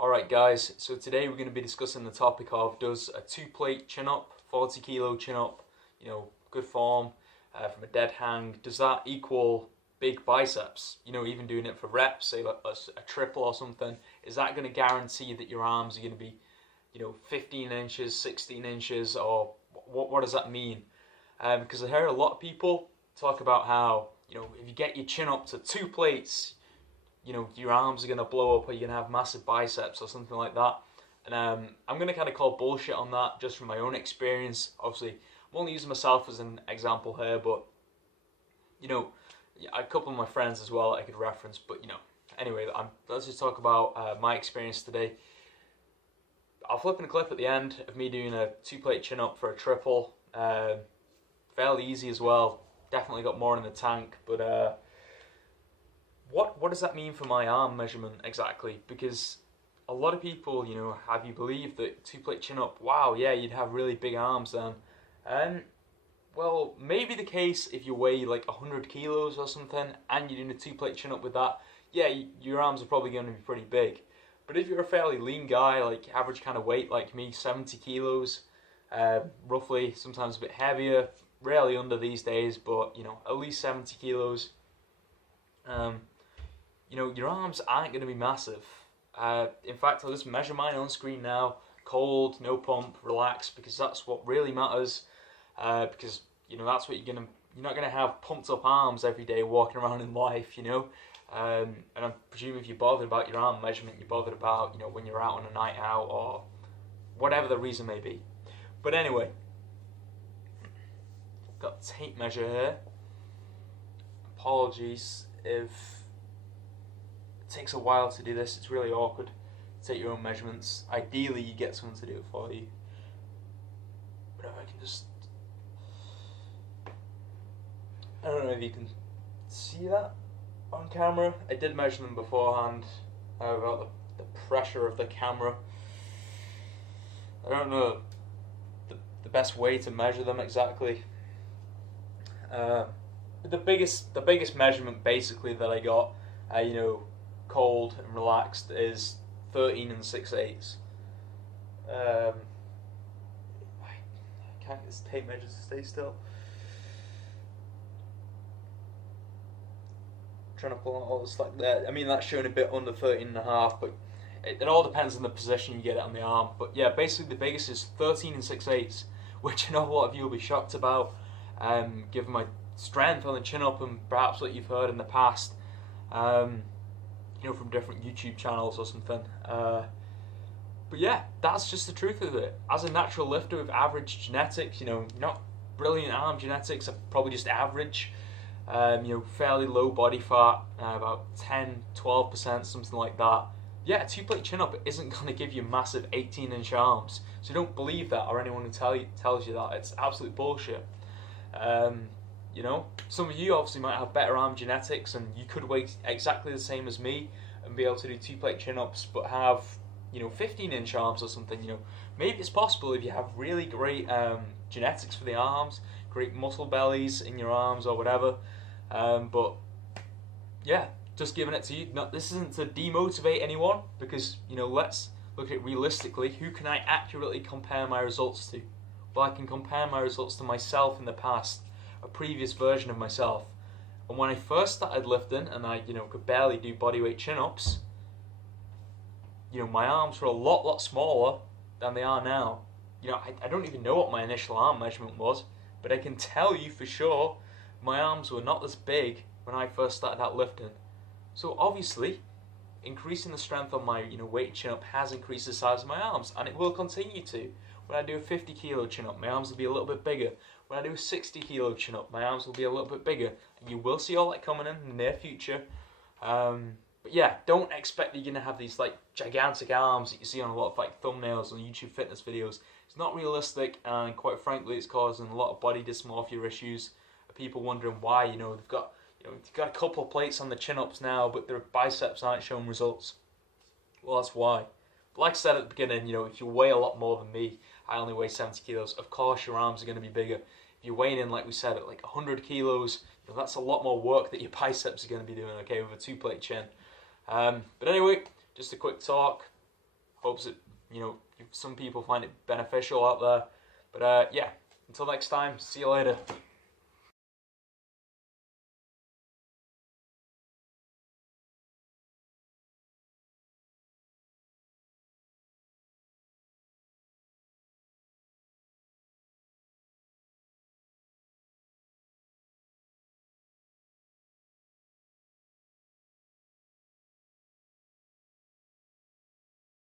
Alright guys, so today we're going to be discussing the topic of, does a 2-plate chin-up, 40 kilo chin-up, good form from a dead hang, does that equal big biceps? Even doing it for reps, say like a triple or something, is that going to guarantee that your arms are going to be 15 inches, 16 inches, or what does that mean? Because I heard a lot of people talk about how, if you get your chin up to 2 plates, your arms are going to blow up or you're going to have massive biceps or something like that. And I'm going to kind of call bullshit on that just from my own experience. Obviously, I'm only using myself as an example here, but, a couple of my friends as well I could reference. But, anyway, let's just talk about my experience today. I'll flip in a clip at the end of me doing a 2-plate chin-up for a triple. Fairly easy as well. Definitely got more in the tank, but what does that mean for my arm measurement exactly? Because a lot of people, have you believe that 2-plate chin-up, wow, yeah, you'd have really big arms then. Well, maybe the case if you weigh like 100 kilos or something and you're doing a 2-plate chin-up with that, yeah, your arms are probably going to be pretty big. But if you're a fairly lean guy, like average kind of weight like me, 70 kilos, roughly, sometimes a bit heavier, rarely under these days, but, at least 70 kilos, your arms aren't going to be massive. In fact, I'll just measure mine on screen now. Cold, no pump, relax, because that's what really matters. Because that's what you're not gonna have pumped up arms every day walking around in life. And I'm presuming if you're bothered about your arm measurement, you're bothered about when you're out on a night out or whatever the reason may be. But anyway, got a tape measure here. Apologies if it takes a while to do this. It's really awkward to take your own measurements. Ideally, you get someone to do it for you. But if I can just, I don't know if you can see that on camera. I did measure them beforehand about the pressure of the camera. I don't know the best way to measure them exactly. But the biggest measurement basically that I got, cold and relaxed, is 13 6/8. I can't get this tape measure to stay still. Trying to pull out all the slack there. I mean, that's showing a bit under 13.5, but it all depends on the position you get it on the arm. But yeah, basically the biggest is 13 6/8, which I know a lot of you will be shocked about, given my strength on the chin up and perhaps what you've heard in the past, from different YouTube channels or something. But yeah, that's just the truth of it. As a natural lifter with average genetics, not brilliant arm genetics, probably just average, fairly low body fat, about 10-12%, something like that. Yeah, a 2-plate chin-up isn't going to give you massive 18-inch arms. So don't believe that, or anyone who tells you that. It's absolute bullshit. Some of you obviously might have better arm genetics and you could weigh exactly the same as me and be able to do 2-plate chin-ups but have 15-inch arms or something. Maybe it's possible if you have really great genetics for the arms, great muscle bellies in your arms or whatever. But yeah, just giving it to you. This isn't to demotivate anyone, because let's look at it realistically. Who can I accurately compare my results to? Well, I can compare my results to myself in the past, a previous version of myself. And when I first started lifting and I could barely do bodyweight chin-ups, my arms were a lot smaller than they are now. I don't even know what my initial arm measurement was, but I can tell you for sure my arms were not this big when I first started out lifting. So obviously, increasing the strength on my weight chin-up has increased the size of my arms, and it will continue to. When I do a 50 kilo chin-up, my arms will be a little bit bigger. When I do a 60 kilo chin-up, my arms will be a little bit bigger. And you will see all that coming in the near future. But yeah, don't expect that you're going to have these gigantic arms that you see on a lot of thumbnails on YouTube fitness videos. It's not realistic, and quite frankly, it's causing a lot of body dysmorphia issues. People wondering why, they've got a couple of plates on the chin-ups now, but their biceps aren't showing results. Well, that's why. But like I said at the beginning, if you weigh a lot more than me, I only weigh 70 kilos, of course your arms are going to be bigger. If you're weighing in, like we said, at 100 kilos, that's a lot more work that your biceps are going to be doing, okay, with a 2-plate chin. But anyway, just a quick talk. Hopes that, some people find it beneficial out there. But yeah, until next time, see you later.